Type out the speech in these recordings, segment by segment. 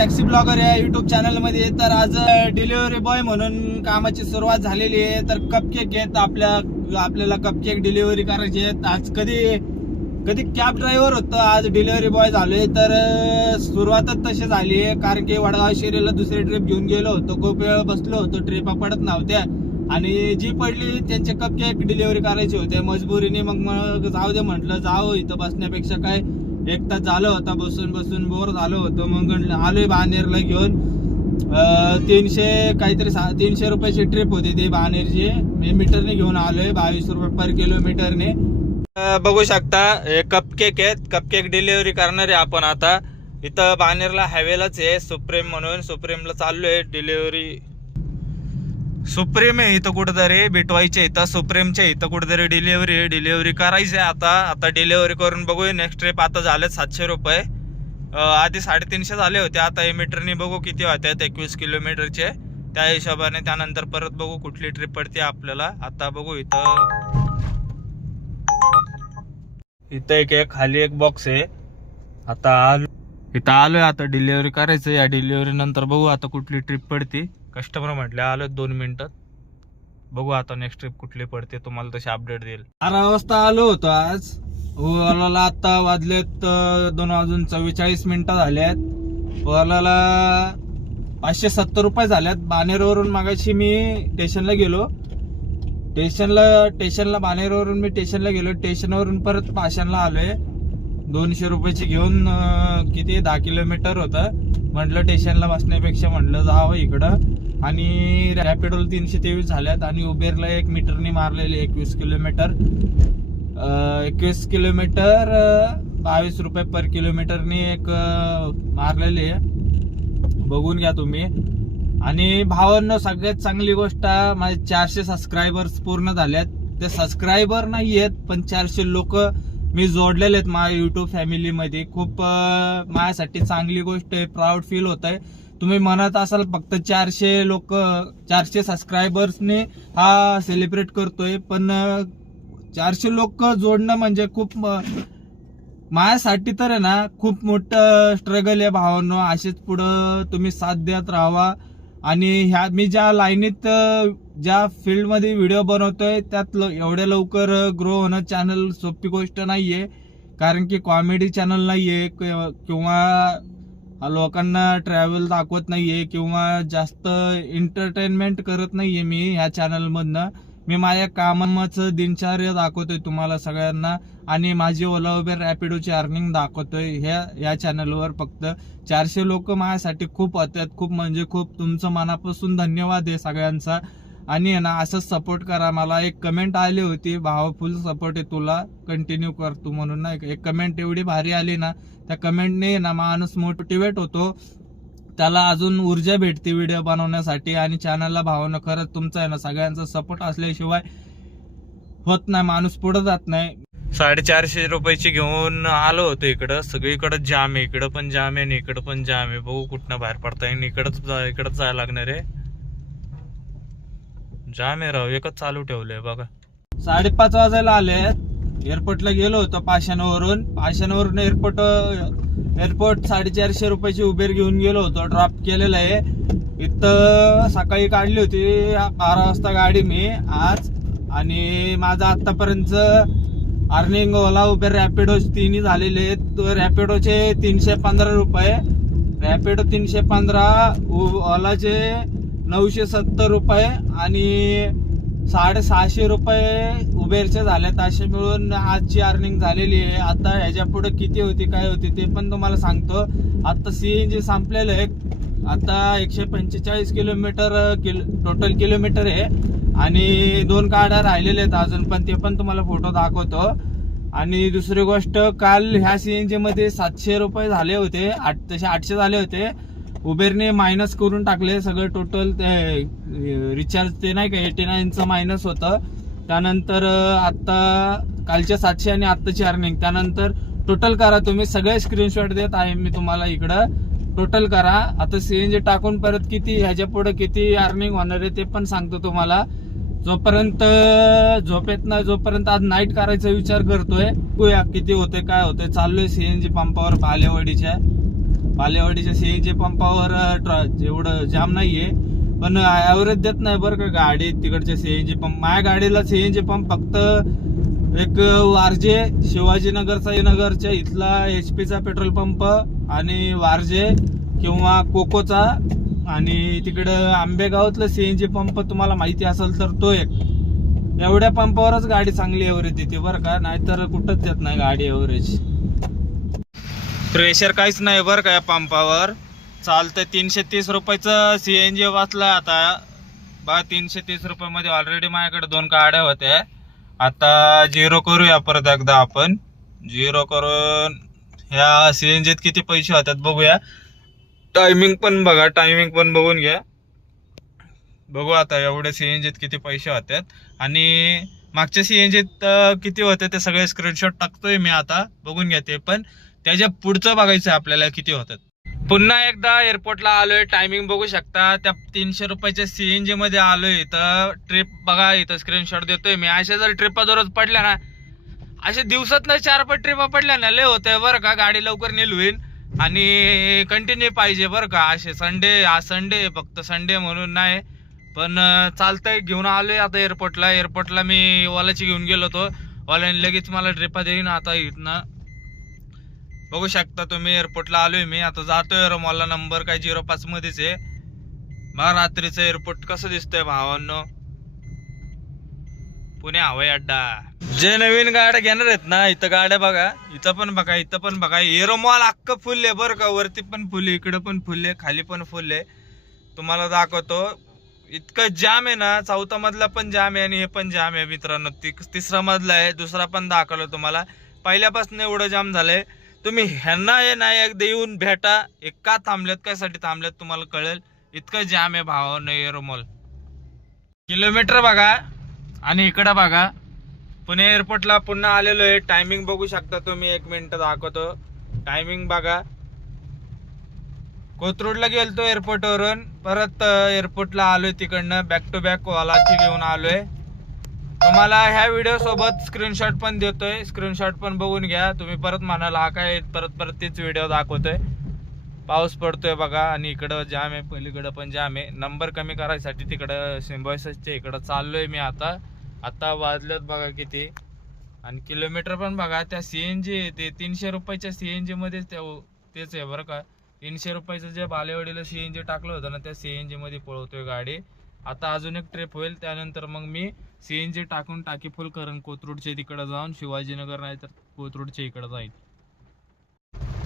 Taxi blogger या YouTube चॅनलमध्ये. तर आज डिलिव्हरी बॉय म्हणून कामाची सुरुवात झालेली आहे. तर कपकेक घेत आपल्या आपल्याला कपकेक डिलिव्हरी करायची आहेत आज कधी कधी कॅब ड्रायव्हर होतं आज डिलिव्हरी बॉय झालोय. तर सुरुवातच तशी झाली आहे. कारण की वडगाव शिरेला दुसरी ट्रिप घेऊन गेलो होतो. खूप वेळ बसलो होतो. ट्रिपा पडत नव्हत्या. आणि जी पडली त्यांचे कपकेक डिलिव्हरी करायचे होते. मजबुरीने मग मग जाऊ दे म्हटलं. जाऊ इथं बसण्यापेक्षा काय? एक तास झालं होता बसून बसून बोर झालो होतो मग आलोय बानेरला घेऊन. तीनशे काहीतरी सा- तीनशे रुपयाची ट्रिप होती ती बानेरची. मी मीटरने घेऊन आलोय बावीस रुपये पर किलोमीटरने बघू शकता हे कपकेक आहेत. कपकेक डिलिव्हरी करणार आहे आपण आता. इथं बानेरला हायवेलाच आहे सुप्रीम म्हणून. सुप्रीमला चाललोय डिलिव्हरी सुप्रीम आहे इथं कुठेतरी भेटवायचे इथं सुप्रीमच्या इथं कुठेतरी डिलिव्हरी आहे. डिलिव्हरी करायची आहे आता. आता डिलिव्हरी करून बघूया. नेक्स्ट ट्रिप आता झालेत सातशे रुपये. आधी साडेतीनशे झाले होते. आता हे मीटरनी बघू किती होत्यात एकवीस किलोमीटरचे. त्या हिशोबाने त्यानंतर परत बघू कुठली ट्रिप पडते आपल्याला. आता बघू इथं. इथं एक एक खाली एक बॉक्स आहे. आता इथं आलोय आता डिलिव्हरी करायचं या डिलिव्हरी नंतर बघू आता कुठली ट्रिप पडते. कस्टमर म्हटले आलोय दोन मिनिटात बघू आता नेक्स्ट ट्रिप कुठली पडते. तुम्हाला तशी अपडेट देईल. बारा वाजता आलो होतो आज. ओलाला आता वाजलेत दोन वाजून चव्वेचाळीस मिनिटं झाल्यात ओलाला पाचशे सत्तर रुपये झाल्यात बानेरवरून मागाशी मी स्टेशनला गेलो. स्टेशनला स्टेशनला बानेरवरून मी स्टेशनला गेलो. स्टेशनवरून परत पाशांना आलोय. दोनशे रुपयाची घेऊन किती? दहा किलोमीटर होतं. म्हटलं स्टेशनला बसण्यापेक्षा म्हटलं जावं इकडं. आणि रॅपिडोल तीनशे तेवीस झाल्यात आणि उबेरला एक मीटरनी मारलेले एकवीस किलोमीटर. एकवीस किलोमीटर बावीस रुपये पर किलोमीटरनी एक मारलेली मारलेले आहे. बघून घ्या तुम्ही. आणि भावांनो सगळ्यात चांगली गोष्ट माझे चारशे सबस्क्रायबर्स पूर्ण झाल्यात. ते सबस्क्रायबर नाही आहेत पण चारशे लोक मी जोडलेले आहेत माझ्या युट्यूब फॅमिलीमध्ये खूप माझ्यासाठी चांगली गोष्ट आहे प्राऊड फील होत आहे तुम्ही म्हणत असाल फक्त चारशे लोक चारशे सबस्क्रायबर्सने हा सेलिब्रेट करतोय पण चारशे लोक जोडणं म्हणजे खूप माझ्यासाठी तर आहे ना खूप मोठं स्ट्रगल आहे भावांनो. असेच पुढं तुम्ही साथ देत राहावा. आणि ह्या मी ज्या लाईनीत ज्या फील्डमध्ये व्हिडिओ बनवतोय त्यात एवढ्या लवकर ग्रो होणं चॅनल सोपी गोष्ट नाहीये. कारण की कॉमेडी चॅनल नाहीये कि- किंवा लोकांना ट्रॅव्हल दाखवत नाहीये किंवा जास्त एंटरटेनमेंट करत नाहीये मी ह्या चॅनलमधनं मी माझ्या कामाचं दिनचर्या दाखवतोय तुम्हाला सगळ्यांना आणि माझी ओला उबेर रॅपिडोची अर्निंग दाखवतोय. ह्या या चॅनलवर फक्त चारशे लोक माझ्यासाठी खूप होत्यात खूप म्हणजे खूप तुमचं मनापासून धन्यवाद आहे सगळ्यांचा. आणि आहे ना असंच सपोर्ट करा. मला एक कमेंट आली होती भावा फुल सपोर्ट आहे तुला कंटिन्यू कर तू म्हणून ना. एक कमेंट एवढी भारी आली ना त्या कमेंटने ना माणूस मोटिवेट होतो. त्याला अजून ऊर्जा भेटते व्हिडिओ बनवण्यासाठी आणि चॅनलला भावना. खरंच तुमचा आहे ना सगळ्यांचा सपोर्ट असल्याशिवाय होत नाही माणूस पुढे जात नाही. साडेचारशे रुपयाची घेऊन आलो होतो इकडं. सगळीकडे जाम आहे. इकडं पण जाम आहे आणि इकडं पण जाम आहे. बघू कुठनं बाहेर पडता येईल इकडंच इकडंच जायला लागणार आहे. जाम आहे राव. एकच चालू ठेवलंय बघा. साडेपाच वाजायला आले एअरपोर्टला गेलो होतो पाषाणवरून. पाषाणवरून एअरपोर्ट एअरपोर्ट साडेचारशे रुपयाची उबेर घेऊन गेलो होतो. ड्रॉप केलेलं आहे. इथं सकाळी काढली होती. बारा वाजता गाडी मी आज. आणि माझं आतापर्यंत अर्निंग ओला उबेर रॅपिडो तिन्ही झालेले आहेत. रॅपिडोचे तीनशे पंधरा रुपये. रॅपिडो तीनशे पंधरा ओलाचे नऊशे सत्तर रुपये आणि साडेसहाशे रुपये उबेरच्या झाल्या असे मिळून आजची अर्निंग झालेली आहे. आता ह्याच्या पुढे किती होती काय होती ते पण तुम्हाला सांगतो. आता सीएनजी संपलेलं आहे. आता एकशे पंचेचाळीस किलोमीटर किल टोटल किलोमीटर आहे. आणि दोन गाड्या राहिलेल्या आहेत अजून पण ते पण तुम्हाला फोटो दाखवतो. आणि दुसरी गोष्ट काल ह्या सीएनजी मध्ये सातशे रुपये झाले होते. आठ तसे आठशे झाले होते. उबेरने मायनस करून टाकले सगळं टोटल ते रिचार्ज ते नाही का एटी नाईनचं मायनस होतं. त्यानंतर आत्ता कालच्या कालचे सातशे आणि आत्ताची अर्निंग त्यानंतर टोटल करा तुम्ही. सगळे स्क्रीनशॉट देत आहे मी तुम्हाला इकडं. टोटल करा. आता सीएनजी टाकून परत किती ह्याच्या पुढे किती अर्निंग होणार आहे ते पण सांगतो तुम्हाला. जोपर्यंत झोपेत ना जोपर्यंत आज नाईट करायचा विचार करतोय बघूया किती होते काय होते चाललोय सीएनजी पंपावर बालेवाडीच्या. बालेवाडीच्या सीएनजी पंपावर ट्र- जेवढं जाम नाहीये. पण ऍव्हरेज देत नाही बरं का गाडी तिकडच्या सीएनजी पंप माझ्या गाडीला सीएनजी पंप फक्त एक वारजे शिवाजीनगर साईनगरच्या इथला एच पीचा पेट्रोल पंप आणि वारजे किंवा कोकोचा आणि तिकडं आंबेगावातलं सीएनजी पंप तुम्हाला माहिती असेल तर तो एक. एवढ्या पंपावरच गाडी चांगली एव्हरेज देते बरं का नाहीतर कुठंच देत नाही गाडी एव्हरेज प्रेशर काहीच नाही बरं का या पंपावर चालतं तीनशे तीस रुपयाचं सी एन जी वाचला आता. बघा तीनशे तीस रुपयामध्ये ऑलरेडी माझ्याकडे दोन गाड्या होत्या. आता झिरो करूया परत एकदा आपण. झिरो करून ह्या सी एन जीत किती पैसे होतात बघूया. टायमिंग पण बघा टायमिंग पण बघून घ्या. बघू आता एवढे सी एन जीत किती पैसे होतात. आणि मागच्या सी एन जीत किती होते ते सगळे स्क्रीनशॉट टाकतोय मी आता. बघून घ्या ते पण. त्याच्या पुढचं बघायचं आहे आपल्याला किती होतात. पुन्हा एकदा एअरपोर्टला आलोय. टायमिंग बघू शकता. त्या तीनशे रुपयाच्या सीएनजी मध्ये आलोय तर ट्रिप बघा इथं स्क्रीनशॉट देतोय मी. अशा जर ट्रिपा दररोज पडल्या ना असे दिवसात ना चार पाच ट्रिपा पडल्या ना लय होतंय बरं का. गाडी लवकर नेल होईल आणि कंटिन्यू पाहिजे बरं का. असे संडे आज संडे फक्त संडे म्हणून नाही. पण चालतंय. घेऊन आलोय आता एअरपोर्टला एअरपोर्टला मी ओलाची घेऊन गेलो होतो. ओलाने लगेच मला ट्रिपा देईन. आता इथनं बघू शकता तुम्ही एअरपोर्टला आलोय मी. आता जातोय मला नंबर काय झिरो पाच मध्येच आहे. बघा रात्रीचं एअरपोर्ट कसं दिसतंय भावांनो. पुणे हवाई अड्डा. जे नवीन गाड्या घेणार आहेत ना इथं गाड्या बघा. इथं पण बघा इथं पण बघा. एरो मॉल अख्खं फुल आहे बरं का. वरती पण फुल आहे इकडं पण फुल आहे खाली पण फुल आहे. तुम्हाला दाखवतो. इतकं जाम आहे ना चौथा मधला पण जाम आहे आणि हे पण जाम आहे मित्रांनो. तिसरा मधला आहे दुसरा पण दाखवलं तुम्हाला. पहिल्यापासून एवढं जाम झालंय. तुम्ही ह्यांना हे नाही एकदा येऊन भेटा. एक का थांबलेत कशासाठी थांबलेत तुम्हाला कळेल. इतकं जाम आहे भावानं एरो किलोमीटर बघा आणि इकडं बघा. पुणे एअरपोर्टला पुन्हा आलेलो आहे. टायमिंग बघू शकता तुम्ही. एक मिनिट दाखवतो. टायमिंग बघा. कोथरूडला गेलतो एअरपोर्टवरून परत एअरपोर्टला आलोय तिकडनं. बॅक टू बॅक वालाची घेऊन आलोय. तुम्हाला ह्या व्हिडिओ सोबत स्क्रीनशॉट पण देतोय. स्क्रीनशॉट पण बघून घ्या. तुम्ही परत म्हणाल हा काय? परत परत तेच व्हिडिओ दाखवतोय. पाऊस पडतोय बघा आणि इकडं जाम आहे पलीकडं पण जाम आहे. नंबर कमी करायसाठी तिकडं सिम्बॉयसच्या इकडं चाललोय मी आता. आता वाजल्यात बघा किती. आणि किलोमीटर पण बघा त्या सी एन जी ते. तीनशे रुपयाच्या सी एन जीमध्येच त्या हो- तेच आहे बरं का. तीनशे रुपयाचं जे बालेवाडीला जी टाकलं होतं ना त्या सी एन जीमध्ये पळवतोय गाडी. आता अजून एक ट्रिप होईल त्यानंतर मग मी सीएनजी टाकून टाकी फुल करून कोथरूडच्या तिकडे जाऊन शिवाजीनगर नाही तर कोथरूडच्या इकडे जाईल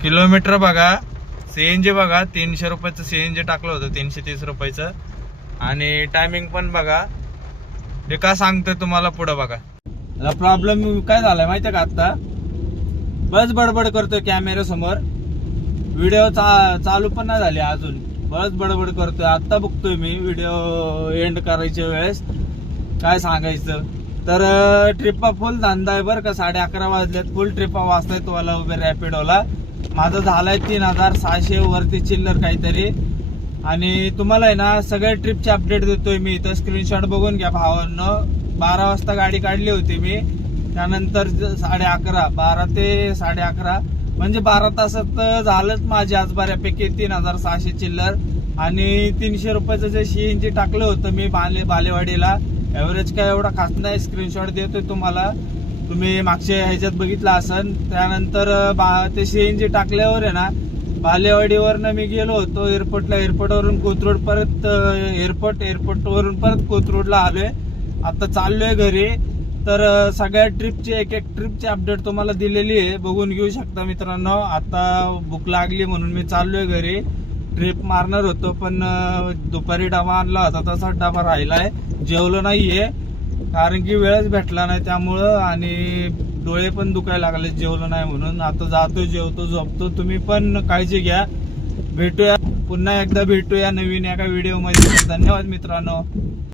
किलोमीटर बघा सीएनजी बघा तीनशे रुपयाचं सीएनजी टाकलं होतं तीनशे तीस रुपयाचं. आणि टायमिंग पण बघा हे का सांगतोय तुम्हाला पुढं बघा. प्रॉब्लेम काय झालाय माहितीये का आता बस बडबड करतोय कॅमेरा समोर. व्हिडिओ चा चालू पण नाही झाले अजून. बस बडबड करतोय. आता बघतोय मी व्हिडिओ एंड करायच्या वेळेस. काय सांगायचं? तर ट्रिपा फुल धंदा आहे बरं का. साडे अकरा वाजल्यात फुल ट्रिपा वाजताय तुम्हाला उभे रॅपिडोला माझं झालंय तीन हजार सहाशे वरती चिल्लर काहीतरी. आणि तुम्हाला आहे ना सगळ्या ट्रिपचे अपडेट देतोय मी. इथं स्क्रीनशॉट बघून घ्या भावांनं. बारा वाजता गाडी काढली होती मी. त्यानंतर साडे अकरा बारा ते साडे अकरा. म्हणजे बारा तासात झालंच माझे आज बऱ्यापैकी तीन हजार सहाशे चिल्लर. आणि तीनशे रुपयाचं जे सीएनजी टाकलं होतं मी बाले बालेवाडीला एव्हरेज काय एवढा खास नाही स्क्रीनशॉट देतोय तुम्हाला. तुम्ही मागच्या ह्याच्यात बघितलं असन. त्यानंतर बा ते सीएनजी टाकल्यावर आहे ना बालेवाडीवरनं मी गेलो होतो एअरपोर्टला एअरपोर्टवरून कोथरूड परत एअरपोर्ट एअरपोर्टवरून परत कोथरूडला आलोय. आता चाललोय घरी. तर सगळ्या ट्रिपची एक एक ट्रिपची अपडेट तुम्हाला दिलेली आहे. बघून घेऊ शकता मित्रांनो. आता भूक लागली म्हणून मी चाललोय घरी. ट्रिप मारणार होतो पण दुपारी डबा आणला होता. तसा डबा राहिलाय. जेवलो नाहीये. कारण की वेळच भेटला नाही त्यामुळं आणि डोळे पण दुखायला लागले जेवलो नाही म्हणून. आता जातो जेवतो झोपतो. तुम्ही पण काळजी घ्या. भेटूया. पुन्हा एकदा भेटूया नवीन एका व्हिडिओमध्ये. धन्यवाद मित्रांनो.